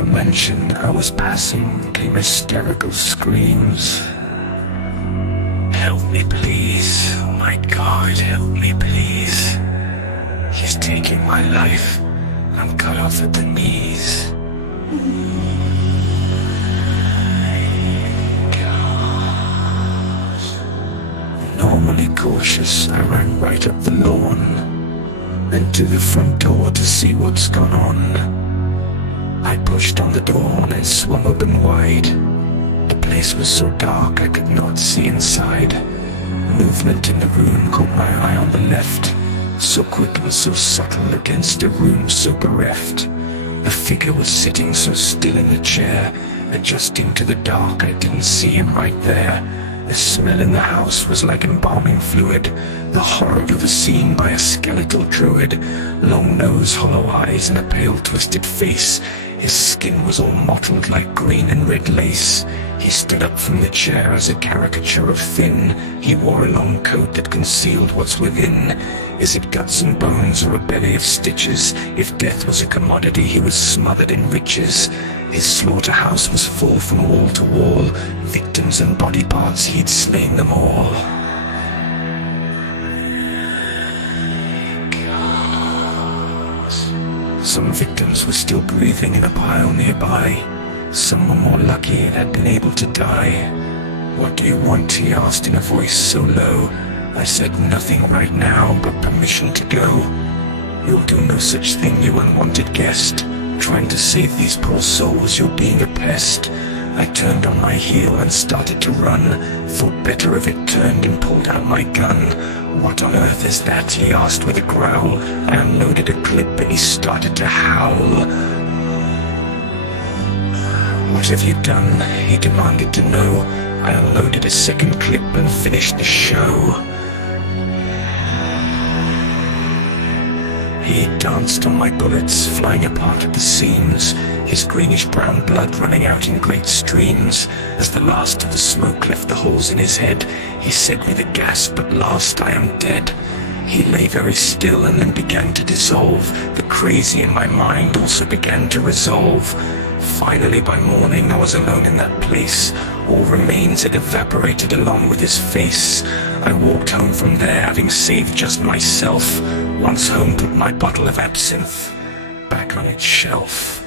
the mansion I was passing came hysterical screams. "Help me, please. Oh my God, help me, please. He's taking my life. I'm cut off at the knees." Normally cautious, I ran right up the lawn, then to the front door to see what's gone on. I pushed on the door and it swung open wide. The place was so dark I could not see inside. Movement in the room caught my eye on the left, so quick and so subtle against a room so bereft. A figure was sitting so still in the chair. Adjusting to the dark, I didn't see him right there. The smell in the house was like embalming fluid, the horror of a scene by a skeletal druid. Long nose, hollow eyes, and a pale twisted face. His skin was all mottled like green and red lace. He stood up from the chair as a caricature of thin. He wore a long coat that concealed what's within. Is it guts and bones or a belly of stitches? If death was a commodity, he was smothered in riches. His slaughterhouse was full from wall to wall. Victims and body parts, he'd slain them all. Some victims were still breathing in a pile nearby. Some were more lucky and had been able to die. "What do you want?" he asked in a voice so low. I said, "Nothing right now, but permission to go." "You'll do no such thing, you unwanted guest. Trying to save these poor souls, you're being a pest." I turned on my heel and started to run. Thought better of it, turned and pulled out my gun. "What on earth is that?" he asked with a growl. I unloaded a clip and he started to howl. "What have you done?" he demanded to know. I unloaded a second clip and finished the show. He danced on my bullets, flying apart at the seams, his greenish-brown blood running out in great streams. As the last of the smoke left the holes in his head, he said with a gasp, "At last I am dead." He lay very still and then began to dissolve. The crazy in my mind also began to resolve. Finally, by morning, I was alone in that place. All remains had evaporated along with his face. I walked home from there, having saved just myself. Once home, put my bottle of absinthe back on its shelf.